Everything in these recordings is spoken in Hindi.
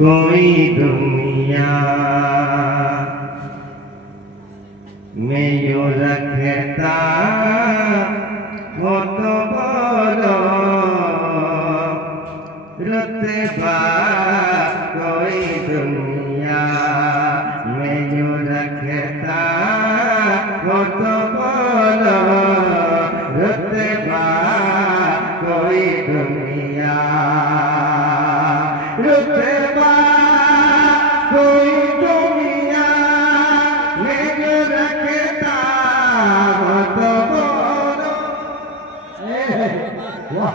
कोई दुनिया में यूं रखता हो तो बोलो रुतबा कोई दुनिया में यूं रखता हो तो बोलो रुतबा कोई दुनिया रुतबा कोई दुनिया में यूं रखता हो तो बोलो वाह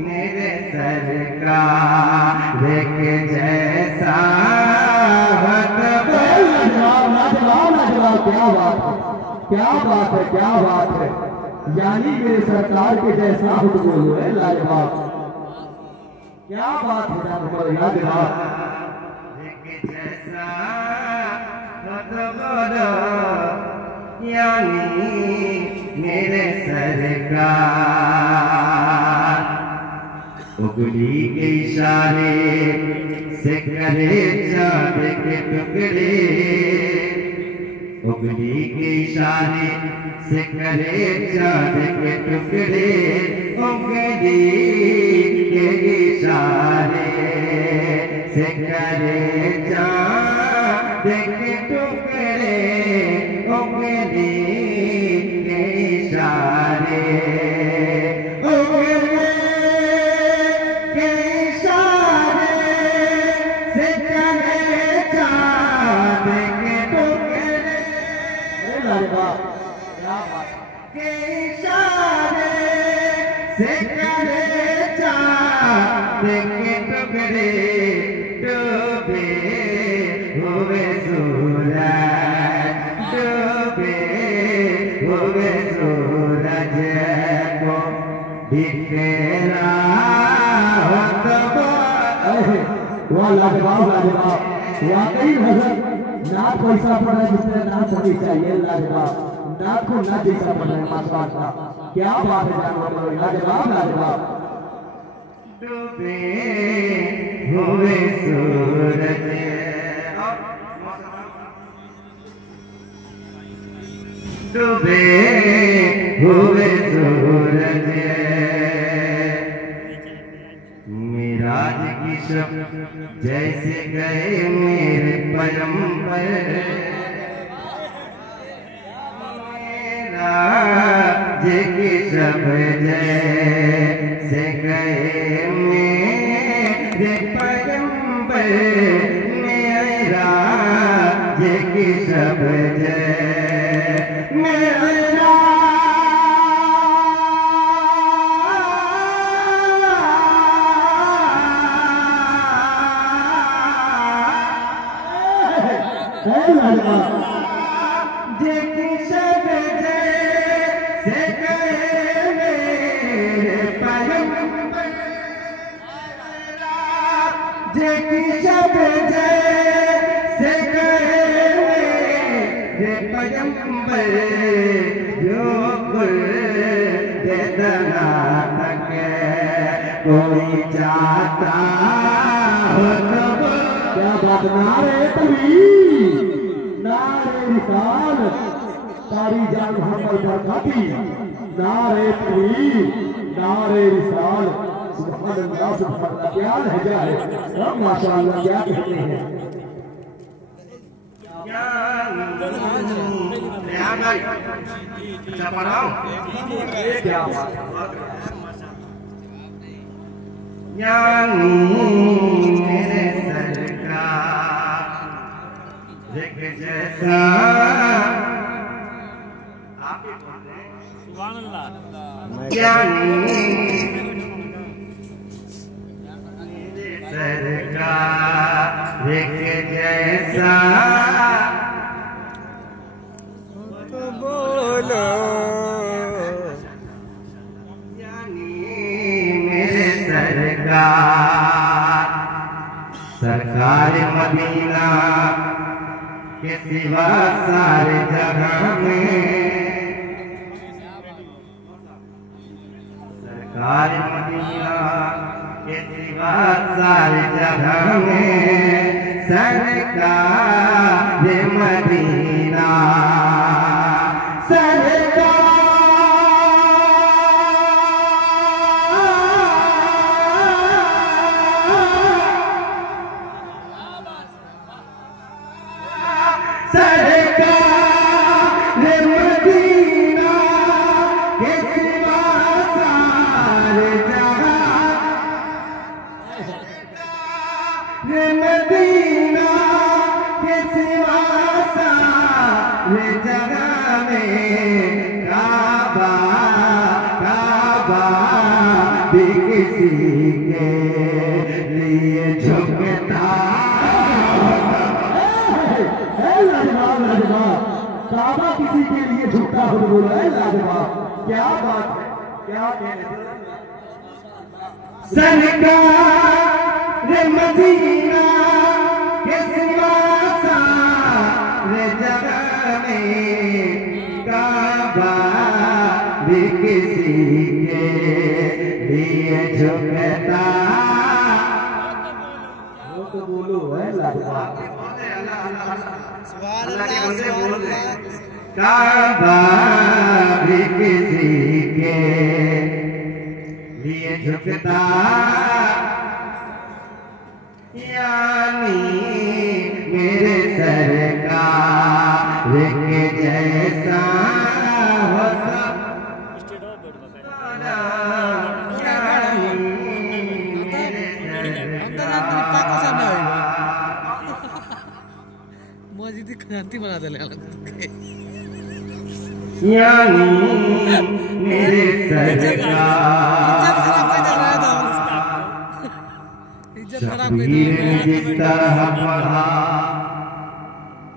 मेरे सरकार के जैसा क्या बात है क्या बात है यानी मेरे सरकार के जैसा हो तो बोलो है लाजवाब क्या बात है लाजवाब जैसा बोलो यानी मेरे सरकार उंगली के इशारे से करे चाँद के टुकड़े उंगली के इशारे से करे चाँद के टुकड़े उंगली के इशारे से करे चाँद के टुकड़े उंगली के इशारे से करे चाँद के टुकड़े डूबे हुए सूरज डूबे हुए सूरज को दिखेरा हो तो वाह लाजवाब लाजवाब वाकई भजन ना पैसा पड़ा जिसने ना होनी चाहिए लाजवाब ना को ना जैसा पड़ा माशाअल्लाह क्या बात है जानवर लाजवाब लाजवाब डूबे हुए सूरज डूबे हुए सूरज मिराज की शब जैसे गए मेरे पैगंबर की शब जैसे गए मेरे पैगंबर मेरा की शब मेरा कोई जाता हो तो क्या बात नारे तकबीर नारे रिसाल तारी जान मोहम्मद बरकाती नारे तकबीर नारे रिसाल सुभान अल्लाह क्या लहजा है सब माशाअल्लाह क्या कहते हैं अच्छा पढ़ाओ क्या बात मेरे सरकार जैसा आप ही बोल रहे हैं सुभान अल्लाह मेरे सरकार जैसा बोलो सरकार सरकार मदीना के सिवा सारे जगह में सरकार मदीना के सिवा सारे जगह में सरकार मदीना किसी के लिए झुकता है लाजवाब लाजवाब काबा किसी के लिए झुकता हो बोला है लाजवाब क्या बात है क्या कहने सरकार मदीना के सिवा सारे जगह में काबा भी किसी के लिए झुकता वो तो बोलो है लाजवाब काबा भी किसी के लिए झुकता यानी मेरे सरकार के जैसा होता मस्जिद क्रांति बना दे यानी मेरे सरकार शबीर जिस तरह पढ़ा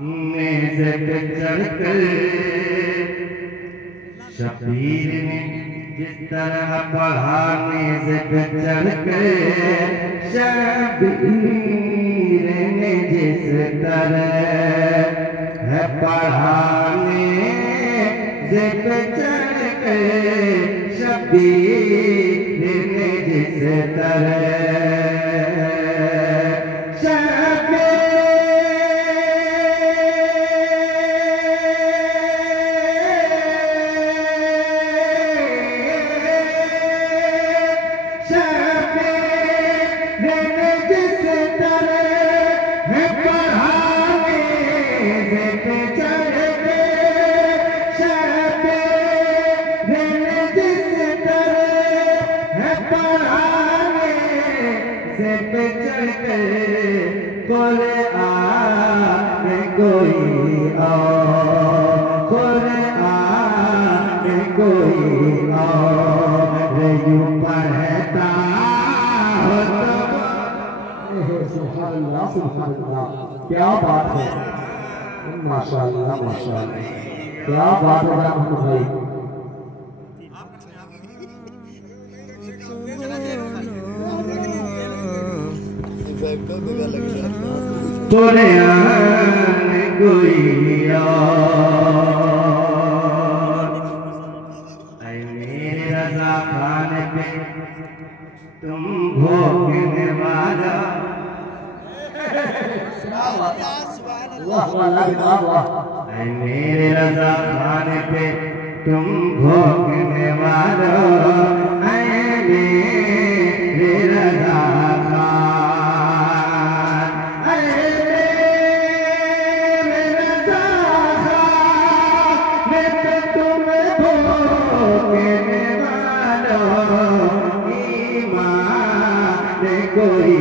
मेज़ पे चढ़कर शबीर ने जिस तरह पढ़ा मेज़ पे चढ़कर शबीर ने जिस तरह है पढ़ाने से पे चढ़कर शबीर ने जिस तरह क्या बात है माशाअल्लाह माशाअल्लाह क्या बात है राम भाई तोरे आन कोई मेरे रज़ा खान पे तुम भोगने वाला मेरे रज़ा खान पे तुम भोगने वाला मेरे रज़ा कोई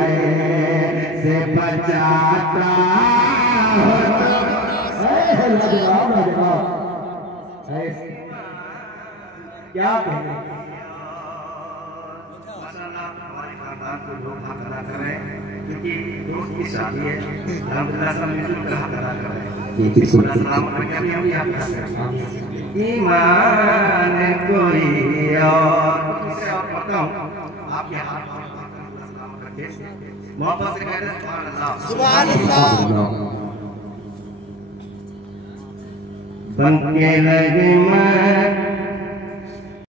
ऐसे बचाता क्या कहने हमारे खानदान को लोग हक अदा कर रहे हैं क्योंकि दोस्त की शादी है अल्हम्दुलिल्लाह सब मिलजुल कर हक अदा कर रहे हैं सलाम करके हम हक अदा कर रहे हैं ईमान कोई और इसे और पढ़ता हूँ आपके हाथ मोहब्बत से कहते हैं सुभान अल्लाह सुभान अल्लाह बनके लगे मैं